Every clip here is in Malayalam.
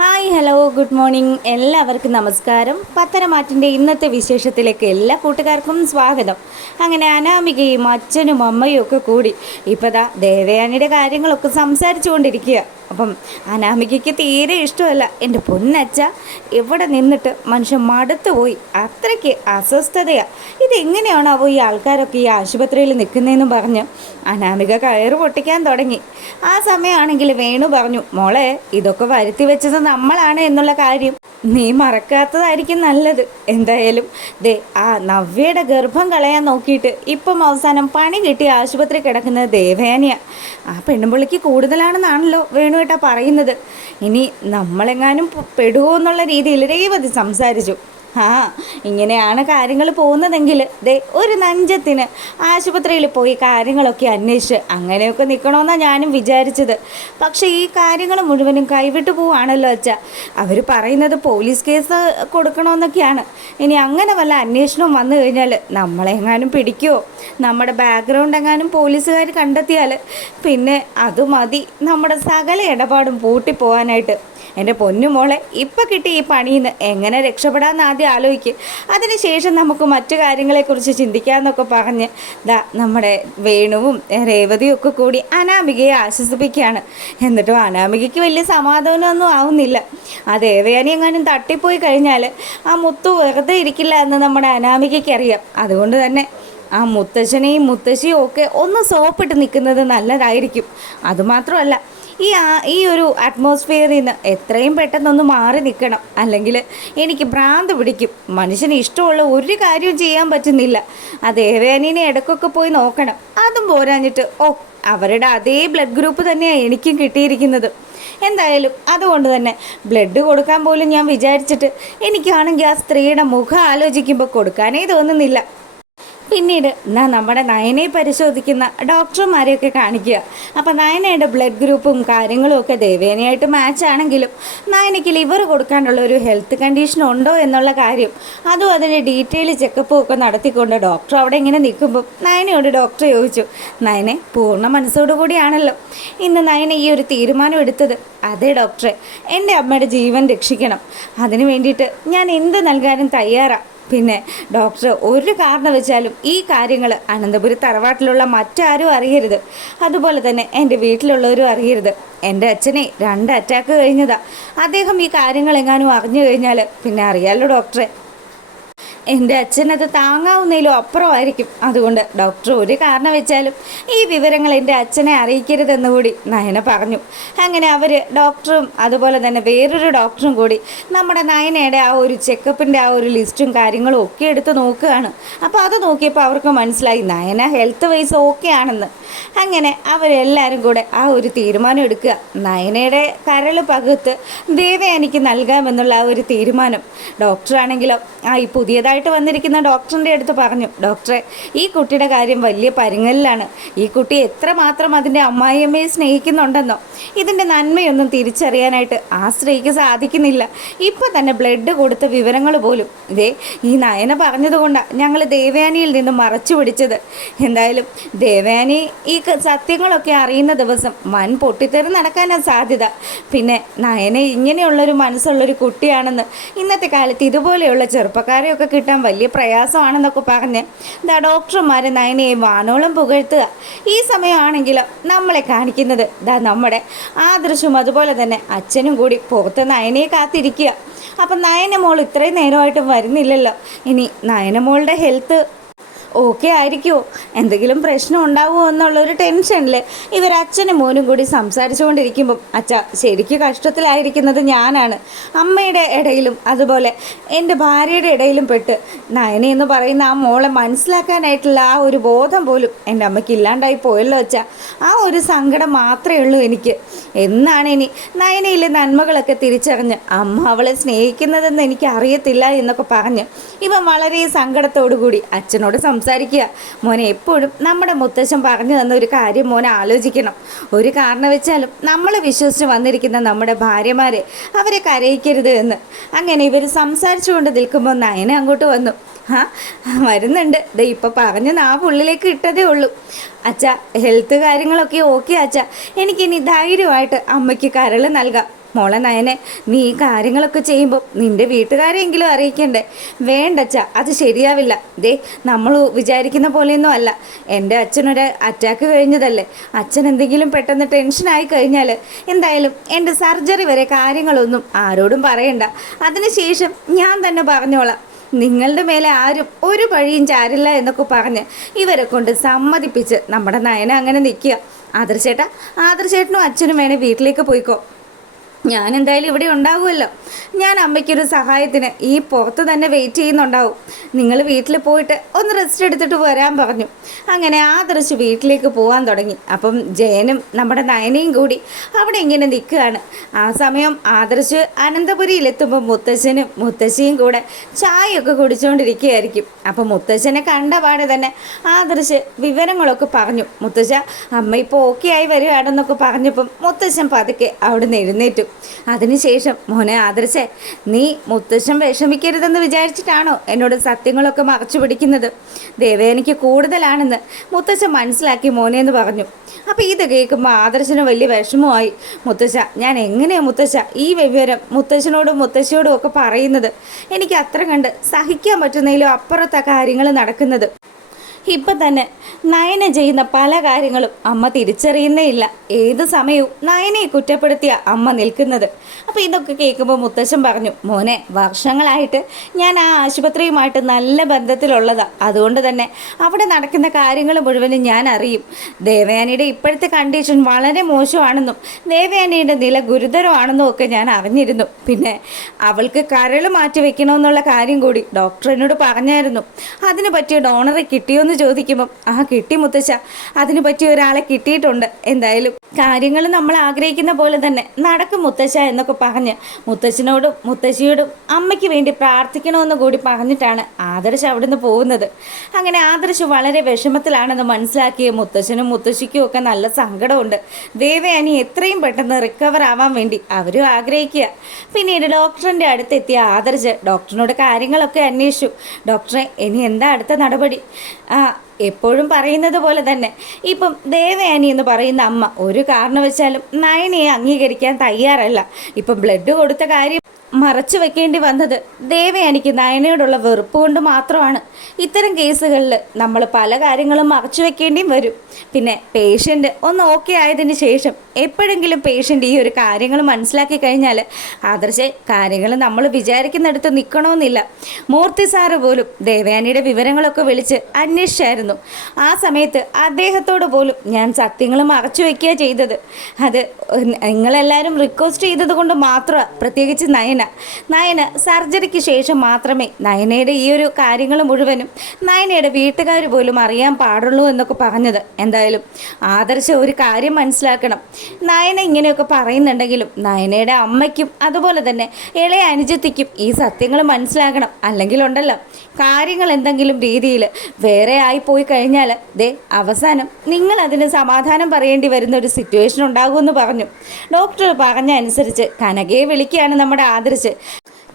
ഹായ് ഹലോ ഗുഡ് മോർണിംഗ് എല്ലാവർക്കും നമസ്കാരം. പത്തരമാറ്റിൻ്റെ ഇന്നത്തെ വിശേഷത്തിലേക്ക് എല്ലാ കൂട്ടുകാർക്കും സ്വാഗതം. അങ്ങനെ അനാമികയും അച്ഛനും അമ്മയും ഒക്കെ കൂടി ഇപ്പോൾ ദാ ദേവയാനിയുടെ കാര്യങ്ങളൊക്കെ സംസാരിച്ചു കൊണ്ടിരിക്കുക. അപ്പം അനാമികയ്ക്ക് തീരെ ഇഷ്ടമല്ല. എൻ്റെ പൊന്നച്ച ഇവിടെ നിന്നിട്ട് മനുഷ്യൻ മടുത്തു പോയി, അത്രയ്ക്ക് അസ്വസ്ഥതയാണ്. ഇതെങ്ങനെയാണാവോ ഈ ആൾക്കാരൊക്കെ ഈ ആശുപത്രിയിൽ നിൽക്കുന്നതെന്ന് പറഞ്ഞ് അനാമിക കയറ് പൊട്ടിക്കാൻ തുടങ്ങി. ആ സമയമാണെങ്കിൽ വേണു പറഞ്ഞു, മോളെ ഇതൊക്കെ വരുത്തി വെച്ചത് നമ്മളാണ് എന്നുള്ള കാര്യം നീ മറക്കാത്തതായിരിക്കും നല്ലത്. എന്തായാലും ദേ ആ നവ്യയുടെ ഗർഭം കളയാൻ നോക്കിയിട്ട് ഇപ്പം അവസാനം പണി കിട്ടി ആശുപത്രി കിടക്കുന്നത് ദേവയാനിയാണ്. ആ പെണ്ണുപിള്ളിക്ക് കൂടുതലാണെന്നാണല്ലോ വേണുവേട്ടാ പറയുന്നത്. ഇനി നമ്മളെങ്ങാനും പെടുവോ എന്നുള്ള രീതിയിൽ രേവതി സംസാരിച്ചു. ഇങ്ങനെയാണ് കാര്യങ്ങൾ പോകുന്നതെങ്കിൽ ദേ ഒരു നഞ്ചത്തിന് ആശുപത്രിയിൽ പോയി കാര്യങ്ങളൊക്കെ അന്വേഷിച്ച് അങ്ങനെയൊക്കെ നിൽക്കണമെന്നാണ് ഞാനും വിചാരിച്ചത്. പക്ഷേ ഈ കാര്യങ്ങൾ മുഴുവനും കൈവിട്ടു പോവാണല്ലോ അച്ഛാ. അവർ പറയുന്നത് പോലീസ് കേസ് കൊടുക്കണമെന്നൊക്കെയാണ്. ഇനി അങ്ങനെ വല്ല അന്വേഷണവും വന്നു കഴിഞ്ഞാൽ നമ്മളെങ്ങാനും പിടിക്കുമോ, നമ്മുടെ ബാക്ക്ഗ്രൗണ്ട് എങ്ങാനും പോലീസുകാർ കണ്ടെത്തിയാൽ പിന്നെ അത് മതി നമ്മുടെ സകല ഇടപാടും പൂട്ടിപ്പോവാനായിട്ട്. എൻ്റെ പൊന്നുമോളെ ഇപ്പം കിട്ടി ഈ പണിയിൽ നിന്ന് എങ്ങനെ രക്ഷപ്പെടാമെന്ന് ആദ്യം ആലോചിക്കുക, അതിനുശേഷം നമുക്ക് മറ്റു കാര്യങ്ങളെക്കുറിച്ച് ചിന്തിക്കാമെന്നൊക്കെ പറഞ്ഞ് നമ്മുടെ വേണുവും രേവതിയും ഒക്കെ കൂടി അനാമികയെ ആശ്വസിപ്പിക്കുകയാണ്. എന്നിട്ടും അനാമികയ്ക്ക് വലിയ സമാധാനമൊന്നും ആവുന്നില്ല. ആ ദേവയാനി എങ്ങാനും തട്ടിപ്പോയി കഴിഞ്ഞാൽ ആ മുത്തു വെറുതെ ഇരിക്കില്ല എന്ന് നമ്മുടെ അനാമികയ്ക്ക് അറിയാം. അതുകൊണ്ട് തന്നെ ആ മുത്തശ്ശനെയും മുത്തശ്ശിയും ഒക്കെ ഒന്ന് സോപ്പിട്ട് നിൽക്കുന്നത് നല്ലതായിരിക്കും. അതുമാത്രമല്ല ഈ ഒരു അറ്റ്മോസ്ഫിയറിൽ നിന്ന് എത്രയും പെട്ടെന്നൊന്ന് മാറി നിൽക്കണം, അല്ലെങ്കിൽ എനിക്ക് ഭ്രാന്ത് പിടിക്കും. മനുഷ്യന് ഇഷ്ടമുള്ള ഒരു കാര്യവും ചെയ്യാൻ പറ്റുന്നില്ല. ആ ദേവയാനീനെ ഇടയ്ക്കൊക്കെ പോയി നോക്കണം. അതും പോരാഞ്ഞിട്ട് അവരുടെ അതേ ബ്ലഡ് ഗ്രൂപ്പ് തന്നെയാണ് എനിക്കും കിട്ടിയിരിക്കുന്നത്. എന്തായാലും അതുകൊണ്ട് തന്നെ ബ്ലഡ് കൊടുക്കാൻ പോലും ഞാൻ വിചാരിച്ചിട്ട് എനിക്കാണെങ്കിൽ ആ സ്ത്രീയുടെ മുഖം ആലോചിക്കുമ്പോൾ കൊടുക്കാനേ തോന്നുന്നില്ല. പിന്നീട് നമ്മുടെ നയനയെ പരിശോധിക്കുന്ന ഡോക്ടർമാരെയൊക്കെ കാണിക്കുക. അപ്പോൾ നയനയുടെ ബ്ലഡ് ഗ്രൂപ്പും കാര്യങ്ങളും ഒക്കെ ദേവേനയായിട്ട് മാച്ച് ആണെങ്കിലും നയനയ്ക്ക് ലിവർ കൊടുക്കാനുള്ള ഒരു ഹെൽത്ത് കണ്ടീഷൻ ഉണ്ടോ എന്നുള്ള കാര്യം അതും അതിൻ്റെ ഡീറ്റെയിൽ ചെക്കപ്പും ഒക്കെ നടത്തിക്കൊണ്ട് ഡോക്ടർ അവിടെ ഇങ്ങനെ നിൽക്കുമ്പം നയനയോട് ഡോക്ടർ ചോദിച്ചു, നയനെ പൂർണ്ണ മനസ്സോടുകൂടിയാണല്ലോ ഇന്ന് നയന ഈ ഒരു തീരുമാനം എടുത്തത്? അതെ ഡോക്ടറെ, എൻ്റെ അമ്മയുടെ ജീവൻ രക്ഷിക്കണം. അതിനു വേണ്ടിയിട്ട് ഞാൻ എന്ത് നൽകാനും തയ്യാറാണ്. പിന്നെ ഡോക്ടർ ഒരു കാരണം വെച്ചാലും ഈ കാര്യങ്ങൾ അനന്തപുരി തറവാട്ടിലുള്ള മറ്റാരും അറിയരുത്, അതുപോലെ തന്നെ എൻ്റെ വീട്ടിലുള്ളവരും അറിയരുത്. എൻ്റെ അച്ഛനെ 2 അറ്റാക്ക് കഴിഞ്ഞതാണ്. അദ്ദേഹം ഈ കാര്യങ്ങളെങ്ങാനും അറിഞ്ഞു കഴിഞ്ഞാൽ പിന്നെ അറിയാമല്ലോ ഡോക്ടറെ, എൻ്റെ അച്ഛനത് താങ്ങാവുന്നതിലും അപ്പുറമായിരിക്കും. അതുകൊണ്ട് ഡോക്ടർ ഒരു കാരണം വെച്ചാലും ഈ വിവരങ്ങൾ എൻ്റെ അച്ഛനെ അറിയിക്കരുതെന്ന് കൂടി നയന പറഞ്ഞു. അങ്ങനെ അവർ ഡോക്ടറും അതുപോലെ തന്നെ വേറൊരു ഡോക്ടറും കൂടി നമ്മുടെ നയനയുടെ ആ ഒരു ചെക്കപ്പിൻ്റെ ആ ഒരു ലിസ്റ്റും കാര്യങ്ങളും ഒക്കെ എടുത്ത് നോക്കുകയാണ്. അപ്പോൾ അത് നോക്കിയപ്പോൾ അവർക്ക് മനസ്സിലായി നയന ഹെൽത്ത് വൈസ് ഓക്കെ ആണെന്ന്. അങ്ങനെ അവരെല്ലാവരും കൂടെ ആ ഒരു തീരുമാനം എടുക്കുക. നയനയുടെ കരൾ പകുത്ത് ദേവയാനിക്ക് നൽകാമെന്നുള്ള ആ ഒരു തീരുമാനം. ഡോക്ടറാണെങ്കിലോ ഈ പുതിയതായിട്ട് വന്നിരിക്കുന്ന ഡോക്ടറിൻ്റെ അടുത്ത് പറഞ്ഞു, ഡോക്ടറെ ഈ കുട്ടിയുടെ കാര്യം വലിയ പരിങ്ങലിലാണ്. ഈ കുട്ടി എത്രമാത്രം അതിൻ്റെ അമ്മായിയമ്മയെ സ്നേഹിക്കുന്നുണ്ടെന്നോ ഇതിൻ്റെ നന്മയൊന്നും തിരിച്ചറിയാനായിട്ട് ആ സ്ത്രീക്ക് സാധിക്കുന്നില്ല. ഇപ്പം തന്നെ ബ്ലഡ് കൊടുത്ത വിവരങ്ങൾ പോലും ഈ നയന പറഞ്ഞതുകൊണ്ടാണ് ഞങ്ങൾ ദേവയാനിയിൽ നിന്ന് മറച്ചു പിടിച്ചത്. എന്തായാലും ദേവയാനി ഈ സത്യങ്ങളൊക്കെ അറിയുന്ന ദിവസം വൻ പൊട്ടിത്തെറി നടക്കാനാണ് സാധ്യത. പിന്നെ നയന ഇങ്ങനെയുള്ളൊരു മനസ്സുള്ളൊരു കുട്ടിയാണെന്ന് ഇന്നത്തെ കാലത്ത് ഇതുപോലെയുള്ള ചെറുപ്പക്കാരെയൊക്കെ കിട്ടാൻ വലിയ പ്രയാസമാണെന്നൊക്കെ പറഞ്ഞ് ഡോക്ടർമാർ നയനയെ വാനോളം പുകഴ്ത്തുക. ഈ സമയമാണെങ്കിൽ നമ്മളെ കാണിക്കുന്നത് നമ്മുടെ ആദർശവും അതുപോലെ തന്നെ അച്ഛനും കൂടി പുറത്ത് നയനയെ കാത്തിരിക്കുക. അപ്പം നയനമോൾ ഇത്രയും നേരമായിട്ടും വരുന്നില്ലല്ലോ, ഇനി നയനമോളുടെ ഹെൽത്ത് ഓക്കെ ആയിരിക്കുമോ, എന്തെങ്കിലും പ്രശ്നം ഉണ്ടാവുമോ എന്നുള്ളൊരു ടെൻഷനിൽ ഇവർ അച്ഛനും മോനും കൂടി സംസാരിച്ചു കൊണ്ടിരിക്കുമ്പം അച്ഛാ ശരിക്കും കഷ്ടത്തിലായിരിക്കുന്നത് ഞാനാണ്. അമ്മയുടെ ഇടയിലും അതുപോലെ എൻ്റെ ഭാര്യയുടെ ഇടയിലും പെട്ട് നയന എന്ന് പറയുന്ന ആ മോളെ മനസ്സിലാക്കാനായിട്ടുള്ള ആ ഒരു ബോധം പോലും എൻ്റെ അമ്മയ്ക്ക് ഇല്ലാണ്ടായി പോയല്ലോ അച്ഛാ. ആ ഒരു സങ്കടം മാത്രമേ ഉള്ളൂ എനിക്ക്. എന്നാണ് ഇനി നയനയിലെ നന്മകളൊക്കെ തിരിച്ചറിഞ്ഞ് അമ്മ അവളെ സ്നേഹിക്കുന്നതെന്ന് എനിക്ക് അറിയത്തില്ല എന്നൊക്കെ പറഞ്ഞ് ഇവൻ വളരെ സങ്കടത്തോടു കൂടി അച്ഛനോട് സംസാരിക്കുക. മോനെ എപ്പോഴും നമ്മുടെ മുത്തശ്ശൻ പറഞ്ഞു തന്ന ഒരു കാര്യം മോനെ ആലോചിക്കണം. ഒരു കാരണം വെച്ചാലും നമ്മൾ വിശ്വസിച്ച് വന്നിരിക്കുന്ന നമ്മുടെ ഭാര്യമാരെ അവരെ കരയിക്കരുത് എന്ന്. അങ്ങനെ ഇവർ സംസാരിച്ചു കൊണ്ട് നിൽക്കുമ്പോൾ നയന അങ്ങോട്ട് വന്നു. വരുന്നുണ്ട്, ഇപ്പം പറഞ്ഞ് ഉള്ളിലേക്ക് ഇട്ടതേ ഉള്ളൂ. അച്ഛാ ഹെൽത്ത് കാര്യങ്ങളൊക്കെ ഓക്കെ അച്ഛാ, എനിക്കിനി ധൈര്യമായിട്ട് അമ്മയ്ക്ക് കരൾ നൽകാം. മോളെ നയനെ, നീ ഈ കാര്യങ്ങളൊക്കെ ചെയ്യുമ്പോൾ നിന്റെ വീട്ടുകാരെങ്കിലും അറിയിക്കണ്ടേ? വേണ്ടച്ച, അത് ശരിയാവില്ല. ദേ, നമ്മൾ വിചാരിക്കുന്ന പോലെയൊന്നും അല്ല. എൻ്റെ അച്ഛനൊരു അറ്റാക്ക് കഴിഞ്ഞതല്ലേ. അച്ഛൻ എന്തെങ്കിലും പെട്ടെന്ന് ടെൻഷനായി കഴിഞ്ഞാൽ എന്തായാലും എൻ്റെ സർജറി വരെ കാര്യങ്ങളൊന്നും ആരോടും പറയണ്ട. അതിനുശേഷം ഞാൻ തന്നെ പറഞ്ഞോളാം. നിങ്ങളുടെ മേലെ ആരും ഒരു പഴിയും ചാരില്ല എന്നൊക്കെ പറഞ്ഞ് ഇവരെ കൊണ്ട് സമ്മതിപ്പിച്ച് നമ്മുടെ നയന അങ്ങനെ നിൽക്കുക. ആദർശേട്ടനും അച്ഛനും വേണേൽ വീട്ടിലേക്ക് പോയിക്കോ. ഞാൻ എന്തായാലും ഇവിടെ ഉണ്ടാവുമല്ലോ. ഞാൻ അമ്മയ്ക്കൊരു സഹായത്തിന് ഈ പുറത്ത് തന്നെ വെയിറ്റ് ചെയ്യുന്നുണ്ടാവും. നിങ്ങൾ വീട്ടിൽ പോയിട്ട് ഒന്ന് റെസ്റ്റ് എടുത്തിട്ട് വരാൻ പറഞ്ഞു. അങ്ങനെ ആദർശ് വീട്ടിലേക്ക് പോകാൻ തുടങ്ങി. അപ്പം ജയനും നമ്മുടെ നയനയും കൂടി അവിടെ ഇങ്ങനെ നിൽക്കുകയാണ്. ആ സമയം ആദർശ് അനന്തപുരിയിലെത്തുമ്പോൾ മുത്തശ്ശനും മുത്തശ്ശിയും കൂടെ ചായയൊക്കെ കുടിച്ചുകൊണ്ടിരിക്കുകയായിരിക്കും. അപ്പം മുത്തശ്ശനെ കണ്ട പാടെ തന്നെ ആദർശ് വിവരങ്ങളൊക്കെ പറഞ്ഞു. മുത്തശ്ശ, അമ്മ ഇപ്പോൾ ഓക്കെ ആയി വരികയാണെന്നൊക്കെ പറഞ്ഞപ്പം മുത്തശ്ശൻ പതുക്കെ അവിടെ നിന്ന് എഴുന്നേറ്റു. അതിനുശേഷം, മോനെ ആദർശേ, നീ മുത്തശ്ശൻ വിഷമിക്കരുതെന്ന് വിചാരിച്ചിട്ടാണോ എന്നോട് സത്യങ്ങളൊക്കെ മറച്ചു പിടിക്കുന്നത്? ദേവേനിക്ക് കൂടുതലാണെന്ന് മുത്തശ്ശൻ മനസ്സിലാക്കി മോനെ എന്ന് പറഞ്ഞു. അപ്പോൾ ഇത് കേൾക്കുമ്പോൾ ആദർശന് വലിയ വിഷമമായി. മുത്തശ്ശ, ഞാൻ എങ്ങനെയാണ് മുത്തശ്ശ ഈ വിവരം മുത്തശ്ശനോടും മുത്തശ്ശിയോടും ഒക്കെ പറയുന്നത്? എനിക്ക് അത്ര കണ്ട് സഹിക്കാൻ പറ്റുന്നതിലും അപ്പുറത്തെ കാര്യങ്ങൾ നടക്കുന്നത്. ഇപ്പം തന്നെ നയന ചെയ്യുന്ന പല കാര്യങ്ങളും അമ്മ തിരിച്ചറിയുന്നേ ഇല്ല. ഏത് സമയവും നയനയെ കുറ്റപ്പെടുത്തിയ അമ്മ നിൽക്കുന്നത്. അപ്പോൾ ഇതൊക്കെ കേൾക്കുമ്പോൾ മുത്തശ്ശൻ പറഞ്ഞു, മോനെ, വർഷങ്ങളായിട്ട് ഞാൻ ആ ആശുപത്രിയുമായിട്ട് നല്ല ബന്ധത്തിലുള്ളതാണ്. അതുകൊണ്ട് തന്നെ അവിടെ നടക്കുന്ന കാര്യങ്ങൾ മുഴുവനും ഞാൻ അറിയും. ദേവയാനിയുടെ ഇപ്പോഴത്തെ കണ്ടീഷൻ വളരെ മോശമാണെന്നും ദേവയാനിയുടെ നില ഗുരുതരമാണെന്നും ഒക്കെ ഞാൻ അറിഞ്ഞിരുന്നു. പിന്നെ അവൾക്ക് കരൾ മാറ്റി വെക്കണമെന്നുള്ള കാര്യം കൂടി ഡോക്ടർ എന്നോട് പറഞ്ഞായിരുന്നു. അതിന് പറ്റിയ ഡോണറെ കിട്ടിയോന്ന് ചോദിക്കുമ്പം, ആ കിട്ടി മുത്തശ്ശ, അതിന് പറ്റിയ ഒരാളെ കിട്ടിയിട്ടുണ്ട്. എന്തായാലും കാര്യങ്ങൾ നമ്മൾ ആഗ്രഹിക്കുന്ന പോലെ തന്നെ നടക്കും മുത്തശ്ശ എന്നൊക്കെ പറഞ്ഞ് മുത്തശ്ശനോടും മുത്തശ്ശിയോടും അമ്മയ്ക്ക് വേണ്ടി പ്രാർത്ഥിക്കണമെന്ന് കൂടി പറഞ്ഞിട്ടാണ് ആദർശ് അവിടുന്ന് പോകുന്നത്. അങ്ങനെ ആദർശ് വളരെ വിഷമത്തിലാണെന്ന് മനസ്സിലാക്കിയ മുത്തശ്ശനും മുത്തശ്ശിക്കും ഒക്കെ നല്ല സങ്കടമുണ്ട്. ദേവയാനി എത്രയും പെട്ടെന്ന് റിക്കവർ ആവാൻ വേണ്ടി അവരും ആഗ്രഹിക്കുക. പിന്നീട് ഡോക്ടറിൻ്റെ അടുത്തെത്തിയ ആദർശ് ഡോക്ടറിനോട് കാര്യങ്ങളൊക്കെ അന്വേഷിച്ചു. ഡോക്ടറെ, ഇനി എന്താ അടുത്ത നടപടി? എപ്പോഴും പറയുന്നത് പോലെ തന്നെ ഇപ്പം ദേവയാനി എന്ന് പറയുന്ന അമ്മ ഒരു കാരണവശാലും നയനയെ അംഗീകരിക്കാൻ തയ്യാറല്ല. ഇപ്പം ബ്ലഡ് കൊടുത്ത കാര്യം മറച്ചു വെക്കേണ്ടി വന്നത് ദേവയാനിക്ക് നയനയോടുള്ള വെറുപ്പ് കൊണ്ട് മാത്രമാണ്. ഇത്തരം കേസുകളിൽ നമ്മൾ പല കാര്യങ്ങളും മറച്ചു വെക്കേണ്ടിയും വരും. പിന്നെ പേഷ്യൻ്റ് ഒന്ന് ഓക്കെ ആയതിന് ശേഷം എപ്പോഴെങ്കിലും പേഷ്യൻ്റ് ഈ ഒരു കാര്യങ്ങൾ മനസ്സിലാക്കി കഴിഞ്ഞാൽ ആദർശേ, കാര്യങ്ങൾ നമ്മൾ വിചാരിക്കുന്നിടത്ത് നിൽക്കണമെന്നില്ല. മൂർത്തി സാറ് പോലും ദേവയാനിയുടെ വിവരങ്ങളൊക്കെ വിളിച്ച് അന്വേഷിച്ചായിരുന്നു. ആ സമയത്ത് അദ്ദേഹത്തോട് പോലും ഞാൻ സത്യങ്ങൾ മറച്ചു വയ്ക്കുക ചെയ്തത്. അത് നിങ്ങളെല്ലാവരും റിക്വസ്റ്റ് ചെയ്തത് കൊണ്ട് മാത്രമാണ്. പ്രത്യേകിച്ച് നയന സർജറിക്ക് ശേഷം മാത്രമേ നയനയുടെ ഈ ഒരു കാര്യങ്ങൾ മുഴുവനും നയനയുടെ വീട്ടുകാർ പോലും അറിയാൻ പാടുള്ളൂ എന്നൊക്കെ പറഞ്ഞത്. എന്തായാലും ആദർശം ഒരു കാര്യം മനസ്സിലാക്കണം. നയന ഇങ്ങനെയൊക്കെ പറയുന്നുണ്ടെങ്കിലും നയനയുടെ അമ്മയ്ക്കും അതുപോലെ തന്നെ ഇളയ അനുജത്തിക്കും ഈ സത്യങ്ങൾ മനസ്സിലാക്കണം. അല്ലെങ്കിലുണ്ടല്ലോ കാര്യങ്ങൾ എന്തെങ്കിലും രീതിയിൽ വേറെ ആയിപ്പോയി കഴിഞ്ഞാൽ അവസാനം നിങ്ങൾ അതിന് സമാധാനം പറയേണ്ടി വരുന്ന ഒരു സിറ്റുവേഷൻ ഉണ്ടാകുമെന്ന് പറഞ്ഞു. ഡോക്ടർ പറഞ്ഞ അനുസരിച്ച് കനകയെ വിളിക്കുകയാണ് നമ്മുടെ ആദർശ്.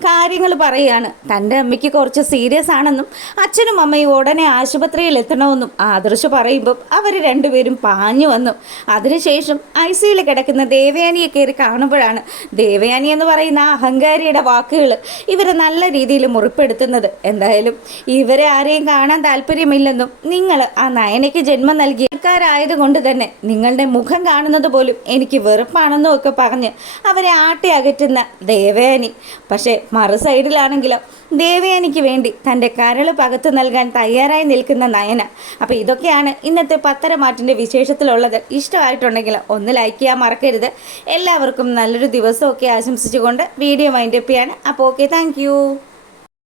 കാര്യങ്ങൾ പറയുകയാണ്. തൻ്റെ അമ്മയ്ക്ക് കുറച്ച് സീരിയസ് ആണെന്നും അച്ഛനും അമ്മയും ഉടനെ ആശുപത്രിയിൽ എത്തണമെന്നും ആദർശ് പറയുമ്പം അവർ രണ്ടുപേരും പാഞ്ഞു വന്നു. അതിനുശേഷം ICUയിൽ കിടക്കുന്ന ദേവയാനിയെ കയറി കാണുമ്പോഴാണ് ദേവയാനി എന്ന് പറയുന്ന ആ അഹങ്കാരിയുടെ വാക്കുകൾ ഇവരെ നല്ല രീതിയിൽ മുറിപ്പെടുത്തുന്നത്. എന്തായാലും ഇവരെ ആരെയും കാണാൻ താല്പര്യമില്ലെന്നും നിങ്ങൾ ആ നയനയ്ക്ക് ജന്മം നൽകിയ ആൾക്കാരായതുകൊണ്ട് തന്നെ നിങ്ങളുടെ മുഖം കാണുന്നത് പോലും എനിക്ക് വെറുപ്പാണെന്നും ഒക്കെ പറഞ്ഞ് അവരെ ആട്ടി അകറ്റുന്ന ദേവയാനി. പക്ഷേ മറു സൈഡിലാണെങ്കിലോ ദേവയാനിക്ക് വേണ്ടി തൻ്റെ കരൾ പകത്തു നൽകാൻ തയ്യാറായി നിൽക്കുന്ന നയന. അപ്പോൾ ഇതൊക്കെയാണ് ഇന്നത്തെ പത്തരമാറ്റിൻ്റെ വിശേഷത്തിലുള്ളത്. ഇഷ്ടമായിട്ടുണ്ടെങ്കിൽ ഒന്ന് ലൈക്ക് ചെയ്യാൻ മറക്കരുത്. എല്ലാവർക്കും നല്ലൊരു ദിവസമൊക്കെ ആശംസിച്ചുകൊണ്ട് വീഡിയോ വൈൻഡപ്പ് ചെയ്യാണ്. അപ്പോൾ ഓക്കെ, താങ്ക്